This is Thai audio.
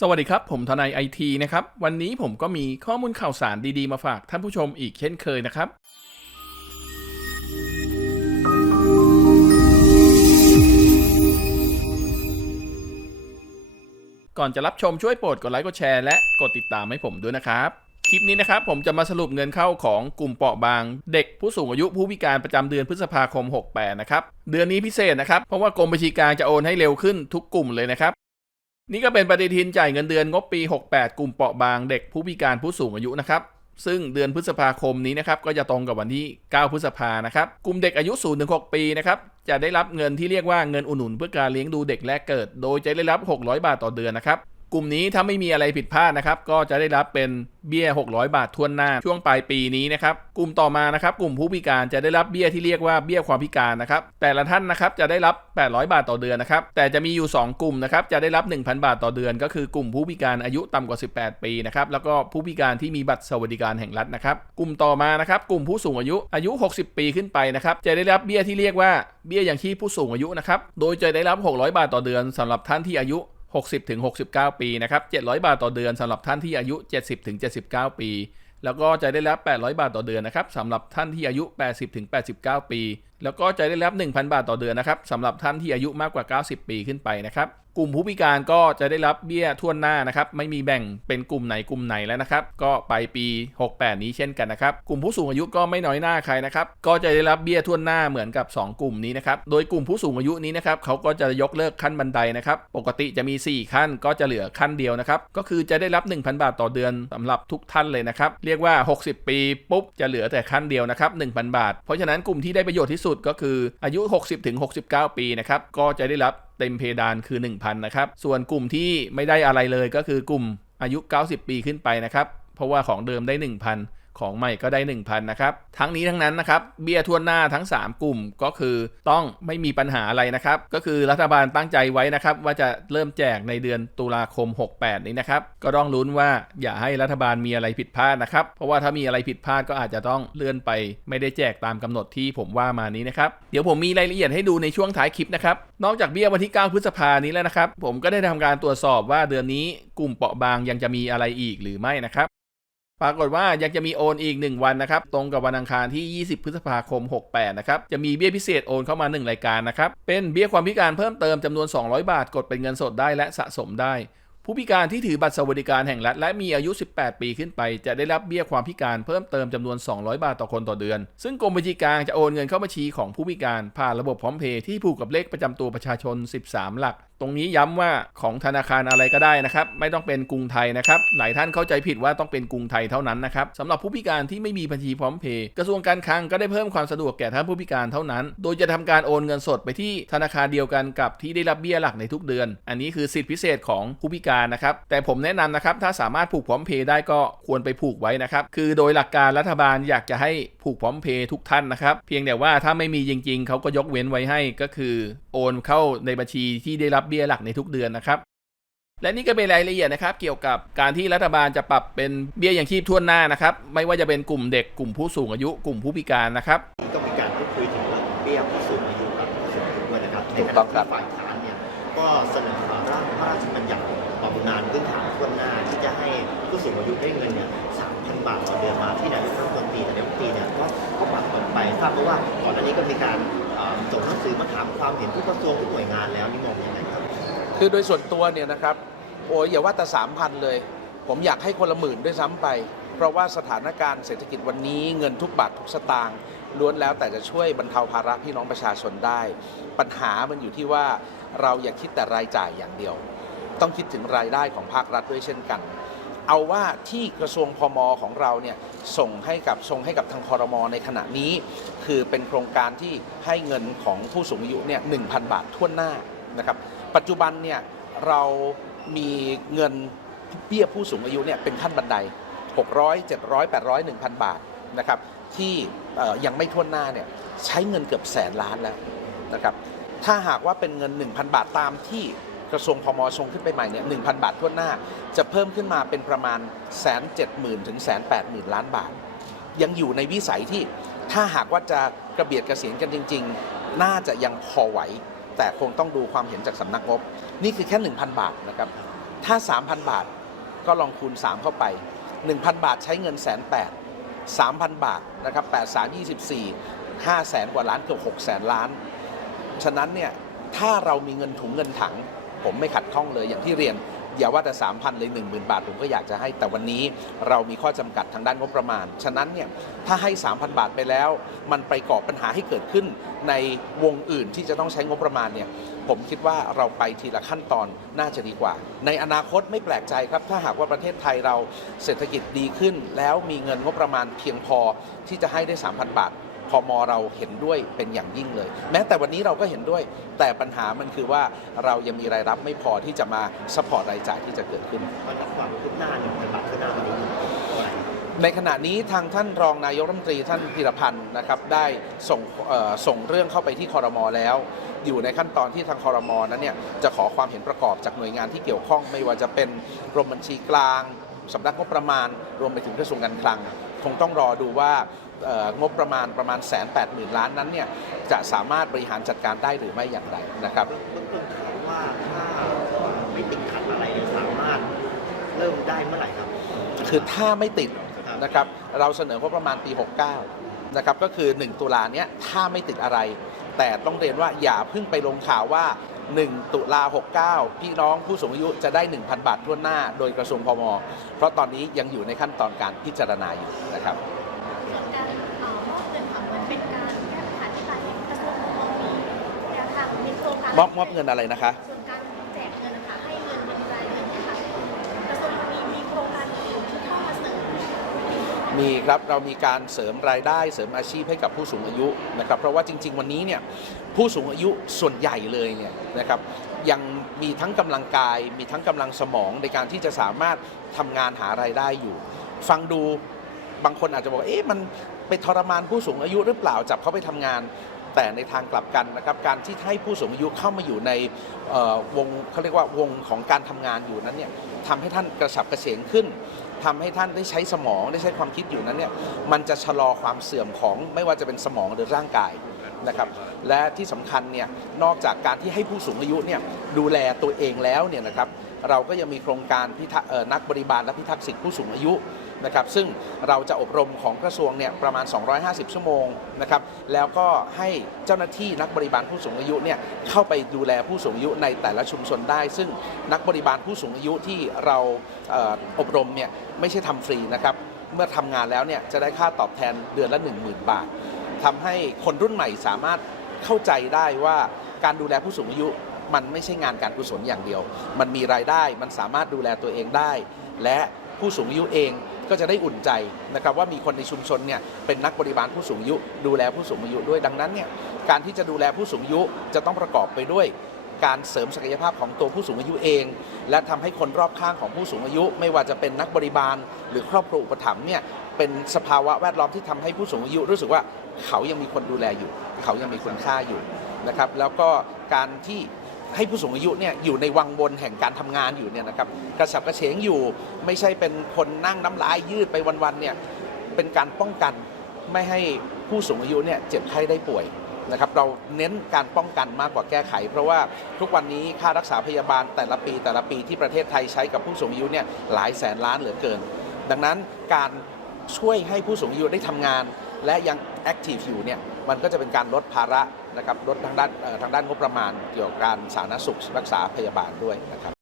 สวัสดีครับ ผมทนายไอทีนะครับ วันนี้ผมก็มีข้อมูลข่าวสารดีๆ มาฝากท่านผู้ชมอีกเช่นเคยนะครับ ก่อนจะรับชมช่วยโปรดกดไลค์กดแชร์และกดติดตามให้ผมด้วยนะครับ คลิปนี้นะครับ ผมจะมาสรุปเงินเข้าของกลุ่มเปราะบาง เด็กผู้สูงอายุผู้พิการประจำเดือนพฤษภาคม 68 นะครับ เดือนนี้พิเศษนะครับ เพราะว่ากรมบัญชีกลางจะโอนให้เร็วขึ้นทุกกลุ่มเลยนะครับ นี่ก็เป็นปฏิทินจ่ายเงินเดือนงบปี 68 กลุ่มเปราะบางเด็กผู้พิการผู้สูงอายุนะครับ ซึ่งเดือนพฤษภาคมนี้นะครับก็จะตรงกับวันที่ 9 พฤษภานะครับ กลุ่มเด็กอายุ0ถึง6ปีนะครับจะได้รับเงินที่เรียกว่าเงินอุดหนุนเพื่อการเลี้ยงดูเด็กแรกเกิด โดยจะได้รับ 600 บาทต่อเดือนนะครับ กลุ่มนี้ถ้าไม่มีอะไรผิดพลาดนะครับ ก็จะได้รับเป็นเบี้ย 600 บาททวนหน้า ช่วงปลายปีนี้นะครับ กลุ่มต่อมานะครับ กลุ่มผู้พิการจะได้รับเบี้ยที่เรียกว่าเบี้ยความพิการนะครับ แต่ละท่านนะครับจะได้รับ 800 บาทต่อเดือนนะครับ แต่จะมีอยู่ 2 กลุ่มนะครับ จะได้รับ 1,000 บาทต่อเดือน ก็คือกลุ่มผู้พิการอายุต่ำกว่า 18 ปีนะครับ แล้วก็ผู้พิการที่มีบัตรสวัสดิการแห่งรัฐนะครับ กลุ่มต่อมานะครับ กลุ่มผู้สูงอายุอายุ 60 ปีขึ้นไปนะครับ จะได้รับเบี้ยที่เรียกว่าเบี้ยอย่างชีพผู้สูงอายุนะครับ โดยจะได้รับ 600 บาทต่อเดือนสำหรับท่านที่อายุ 60ถึง69 ปีนะครับ 700 บาทต่อเดือนสำหรับท่านที่อายุ 70ถึง79 ปี แล้วก็จะได้รับ 800 บาทต่อเดือนนะครับสำหรับท่านที่อายุ 80ถึง89 ปี แล้วก็จะได้รับ 1,000 บาทต่อเดือนนะครับสำหรับท่านที่อายุมากกว่า 90 ปีขึ้นไปนะครับ กลุ่มผู้พิการก็จะได้รับเบี้ยทั่วหน้านะครับ ไม่มีแบ่งเป็นกลุ่มไหนกลุ่มไหนแล้วนะครับ ก็ไปปี 68 นี้เช่นกันนะครับ กลุ่มผู้สูงอายุก็ไม่น้อยหน้าใครนะครับ ก็จะได้รับเบี้ยทั่วหน้าเหมือนกับ 2 กลุ่มนี้นะครับ โดยกลุ่มผู้สูงอายุนี้นะครับเขาก็จะยกเลิกขั้นบันไดนะครับ ปกติจะมี 4 ขั้นก็จะเหลือขั้นเดียวนะครับ ก็คือจะได้รับ 1,000 บาทต่อเดือนสำหรับทุกท่านเลยนะครับ เรียกว่า 60 ปีปุ๊บจะเหลือแต่ขั้นเดียวนะครับ1,000 บาท เพราะฉะนั้นกลุ่มที่ได้ประโยชน์ที่สุดก็คืออายุ 60-69 ปีนะครับ ก็จะได้รับ เต็มเพดานคือ 1,000นะครับ ส่วนกลุ่มที่ไม่ได้อะไรเลยก็คือกลุ่มอายุ 90 ปีขึ้นไปนะครับ เพราะว่าของเดิมได้ 1,000 ของใหม่ก็ได้ 1,000นะครับทั้งนี้ทั้งนั้นนะครับเบี้ยทวนหน้าทั้ง 3 กลุ่มก็คือต้องไม่มีปัญหาอะไรนะครับก็คือรัฐบาลตั้งใจไว้นะครับว่าจะเริ่มแจกในเดือนตุลาคม 68 นี้นะครับก็ต้องลุ้นว่าอย่าให้รัฐบาลมีอะไรผิดพลาดนะครับเพราะว่าถ้ามีอะไรผิดพลาดก็อาจจะต้องเลื่อนไป ไม่ได้แจกตามกำหนดที่ผมว่ามานี้นะครับเดี๋ยวผมมีรายละเอียดให้ดูในช่วงท้ายคลิปนะครับนอกจากเบี้ยวันที่ 9 พฤษภานี้แล้วนะครับผมก็ได้ทำการตรวจสอบว่าเดือนนี้กลุ่มเปราะบางยังจะมีอะไรอีกหรือไม่นะครับ ปรากฏว่ายังจะมีโอนอีก 1 วันนะครับ ตรงกับวันอังคารที่ 20 พฤษภาคม 68 นะครับ จะมีเบี้ยพิเศษโอนเข้ามา 1 รายการนะครับ เป็นเบี้ยความพิการเพิ่มเติมจำนวน 200 บาท กดเป็นเงินสดได้และสะสมได้ ผู้พิการที่ถือบัตรสวัสดิการแห่งรัฐและมีอายุ 18 ปีขึ้นไป จะได้รับเบี้ยความพิการเพิ่มเติมจำนวน 200 บาทต่อคนต่อเดือน ซึ่งกรมบัญชีกลางจะโอนเงินเข้าบัญชีของผู้พิการผ่านระบบพร้อมเพย์ที่ผูกกับเลขประจำตัวประชาชน 13 หลักตรงนี้ย้ำว่าของธนาคารอะไรก็ได้นะครับ ไม่ต้องเป็นกรุงไทยนะครับ หลายท่านเข้าใจผิดว่าต้องเป็นกรุงไทยเท่านั้นนะครับสำหรับผู้พิการที่ไม่มีบัญชีพร้อมเพย์กระทรวงการคลังก็ได้เพิ่มความสะดวกแก่ท่านผู้พิการเท่านั้น โดยจะทำการโอนเงินสดไปที่ธนาคารเดียวกันกับที่ได้รับเบี้ยหลักในทุกเดือน อันนี้คือสิทธิพิเศษของผู้พิการนะครับแต่ผมแนะนำนะครับถ้าสามารถผูกพร้อมเพย์ได้ก็ควรไปผูกไว้นะครับคือโดยหลักการรัฐบาลอยากจะให้ผูกพร้อมเพย์ทุกท่านนะครับเพียงแต่ว่าถ้าไม่มีจริงๆเขาก็ยกเว้นไว้ให้ก็คือ โอนเข้าในบัญชีที่ได้รับบี้ยหลักในทุกเดือนนะครับ และนี่ก็เป็นรายละเอียดนะครับเกี่ยวกับการที่รัฐบาลจะปรับเป็นเบี้ยอย่างชีพทั่วหน้านะครับไม่ว่าจะเป็นกลุ่มเด็กกลุ่มผู้สูงอายุกลุ่มผู้พิการนะครับก็มีการพูดคุยถึงเรื่องเบี้ยผู้สูงอายุกับผู้สูงอายุด้วยนะครับในถูกขต้ณะองครัที่บฝ่ายค้านเนี่ยก็เสนอร่างพระราชบัญญัติบำนาญพื้นฐานทั่วหน้าที่จะให้ผู้สูงอายุได้เงินเนี่ย3,000บาทต่อเดือนมาที่นายกรัฐมนตรีแต่นายกรัฐมนตรีเนี่ยก็ก็ปรับเปิดไปทราบมาว่าก่อนหน้านี้ก็มีการเอ่อ ส่งหนังสือมาถามความเห็นทุกกระทรวงทุกหน่วยงานแล้วนี่มองยังไงครับคือโดยส่วนตัวเนี่ยนะครับโอ้ยอย่าว่าแต่สามพันเลย ผมอยากให้คนละหมื่นด้วยซ้ำไป เพราะว่าสถานการณ์เศรษฐกิจวันนี้เงินทุกบาททุกสตางค์ล้วนแล้วแต่จะช่วยบรรเทาภาระพี่น้องประชาชนได้ ปัญหามันอยู่ที่ว่าเราอย่าคิดแต่รายจ่ายอย่างเดียว ต้องคิดถึงรายได้ของภาครัฐด้วยเช่นกัน เอาว่าที่กระทรวงพมของเราเนี่ยส่งให้กับส่งให้กับทางคอรมอในขณะนี้ คือเป็นโครงการที่ให้เงินของผู้สูงอายุเนี่ยหนึ่งบาททั่วหน้านะครับ ปัจจุบันเนี่ยเรามีเงินเบี้ยผู้สูงอายุเนี่ยเป็นขั้นบันได 600 700 800 1,000 บาทนะครับที่ยังไม่ทั่วหน้าเนี่ยใช้เงินเกือบแสนล้านแล้วนะครับถ้าหากว่าเป็นเงิน 1,000 บาทตามที่ กระทรวงพมชงขึ้นไปใหม่เนี่ย1,000บาททั่วหน้า จะเพิ่มขึ้นมาเป็นประมาณแสนเจ็ดหมื่นถึงแสนแปดหมื่นล้านบาท ยังอยู่ในวิสัยที่ถ้าหากว่าจะกระเบียดกระเสียนกันจริง ๆ น่าจะยังพอไหว แต่คงต้องดูความเห็นจากสำนักงบ นี่คือแค่ 1,000 บาทนะครับ ถ้า 3,000 บาทก็ลองคูณ 3 เข้าไป 1,000 บาทใช้เงินแสนแปด3,000บาทนะครับ8 3 24 5แสนกว่าล้านเกือบ6แสนล้าน ฉะนั้นเนี่ยถ้าเรามีเงินถุงเงินถัง ผมไม่ขัดข้องเลยอย่างที่เรียนอย่าว่าแต่ 3,000 เลย 10,000 บาท ผมก็อยากจะให้ แต่วันนี้เรามีข้อจำกัดทางด้านงบประมาณ ฉะนั้นเนี่ยถ้าให้ 3,000 บาทไปแล้ว มันไปก่อปัญหาให้เกิดขึ้นในวงอื่นที่จะต้องใช้งบประมาณเนี่ยผมคิดว่าเราไปทีละขั้นตอนน่าจะดีกว่า ในอนาคตไม่แปลกใจครับ ถ้าหากว่าประเทศไทยเราเศรษฐกิจดีขึ้น แล้วมีเงินงบประมาณเพียงพอที่จะให้ได้ 3,000 บาท พมเราเห็นด้วยเป็นอย่างยิ่งเลย แม้แต่วันนี้เราก็เห็นด้วย แต่ปัญหามันคือว่าเรายังมีรายรับไม่พอที่จะมาสปอร์ตรายจ่ายที่จะเกิดขึ้นมันความคืบหน้าหนึ่งพันบาทคืบหน้าวันนี้เท่าไหร่ในขณะนี้ทางท่านรองนายกรัฐมนตรีท่านพิรพันธ์นะครับได้ส่งเอ่อส่งเรื่องเข้าไปที่คอรมอแล้ว อยู่ในขั้นตอนที่ทางคอรมอนั้นเนี่ยจะขอความเห็นประกอบจากหน่วยงานที่เกี่ยวข้องไม่ว่าจะเป็นกรมบัญชีกลางสำนักงบประมาณรวมไปถึงกระทรวงการคลัง คงต้องรอดูว่า งบประมาณประมาณแสนแปดหมื่นล้านนั้นเนี่ยจะสามารถบริหารจัดการได้หรือไม่อย่างไรนะครับเบื้องต้นถามว่าถ้าไม่ติดขัดอะไรเนี่ยสามารถเริ่มได้เมื่อไหร่ครับ คือถ้าไม่ติดครับนะครับเราเสนองบประมาณปี 69นะครับก็คือ 1 ตุลาเนี้ยถ้าไม่ติดอะไร แต่ต้องเรียนว่าอย่าเพิ่งไปลงข่าวว่า 1 ตุลา 69 พี่น้องผู้สูงอายุจะได้ 1,000 บาททั่วหน้า โดยกระทรวงพม เพราะตอนนี้ยังอยู่ในขั้นตอนการพิจารณาอยู่นะครับ มอบมอบเงินอะไรนะคะ ส่วนการแจกเงินนะคะให้เงินเป็นรายเดือนนี่ยค่ะกระทรวงมีมีโครงการอื่นที่เข้ามาเสริมมีครับเรามีการเสริมรายได้เสริมอาชีพให้กับผู้สูงอายุนะครับ เพราะว่าจริง ๆ วันนี้เนี่ยผู้สูงอายุส่วนใหญ่เลยเนี่ยนะครับยังมีทั้งกำลังกาย มีทั้งกำลังสมองในการที่จะสามารถทำงานหารายได้อยู่ ฟังดูบางคนอาจจะบอกเอ๊ะมันไปทรมานผู้สูงอายุหรือเปล่าจับเขาไปทำงาน แต่ในทางกลับกันนะครับการที่ให้ผู้สูงอายุเข้ามาอยู่ในวงเขาเรียกว่าวงของการทำงานอยู่นั้นเนี่ยทำให้ท่านกระฉับกระเฉงขึ้นทำให้ท่านได้ใช้สมองได้ใช้ความคิดอยู่นั้นเนี่ยมันจะชะลอความเสื่อมของไม่ว่าจะเป็นสมองหรือร่างกายนะครับและที่สำคัญเนี่ยนอกจากการที่ให้ผู้สูงอายุเนี่ยดูแลตัวเองแล้วเนี่ยนะครับเราก็ยังมีโครงการพิทักษ์นักบริบาลและพิทักษ์สิทธิผู้สูงอายุ นะครับซึ่งเราจะอบรมของกระทรวงเนี่ยประมาณ 250 ชั่วโมงนะครับแล้วก็ให้เจ้าหน้าที่นักบริบาลผู้สูงอายุเนี่ยเข้าไปดูแลผู้สูงอายุในแต่ละชุมชนได้ ซึ่งนักบริบาลผู้สูงอายุที่เราอบรมเนี่ยไม่ใช่ทำฟรีนะครับเมื่อทำงานแล้วเนี่ยจะได้ค่าตอบแทนเดือนละ 10,000 บาททำให้คนรุ่นใหม่สามารถเข้าใจได้ว่าการดูแลผู้สูงอายุมันไม่ใช่งานการกุศลอย่างเดียว มันมีรายได้ มันสามารถดูแลตัวเองได้ และผู้สูงอายุเอง ก็จะได้อุ่นใจนะครับว่ามีคนในชุมชนเนี่ยเป็นนักบริบาลผู้สูงอายุ ดูแลผู้สูงอายุด้วยดังนั้นเนี่ยการที่จะดูแลผู้สูงอายุจะต้องประกอบไปด้วยการเสริมศักยภาพของตัวผู้สูงอายุเอง และทำให้คนรอบข้างของผู้สูงอายุ ไม่ว่าจะเป็นนักบริบาล หรือครอบครัวอุปถัมภ์เนี่ยเป็นสภาวะแวดล้อมที่ทำให้ผู้สูงอายุ รู้สึกว่าเขายังมีคนดูแลอยู่ เขายังมีคุณค่าอยู่นะครับแล้วก็การที่ ให้ผู้สูงอายุเนี่ยอยู่ในวังวนแห่งการทำงานอยู่เนี่ยนะครับกระฉับกระเฉงอยู่ไม่ใช่เป็นคนนั่งน้ำลายยืดไปวันๆเนี่ยเป็นการป้องกันไม่ให้ผู้สูงอายุเนี่ยเจ็บไข้ได้ป่วยนะครับเราเน้นการป้องกันมากกว่าแก้ไข เพราะว่าทุกวันนี้ค่ารักษาพยาบาลแต่ละปีแต่ละปีที่ประเทศไทยใช้กับผู้สูงอายุเนี่ยหลายแสนล้านเหลือเกิน ดังนั้นการช่วยให้ผู้สูงอายุได้ทำงาน และยังแอคทีฟอยู่เนี่ย มันก็จะเป็นการลดภาระนะครับลดทางด้านทางด้านงบประมาณเกี่ยวกับการสาธารณสุขรักษาพยาบาลด้วยนะครับ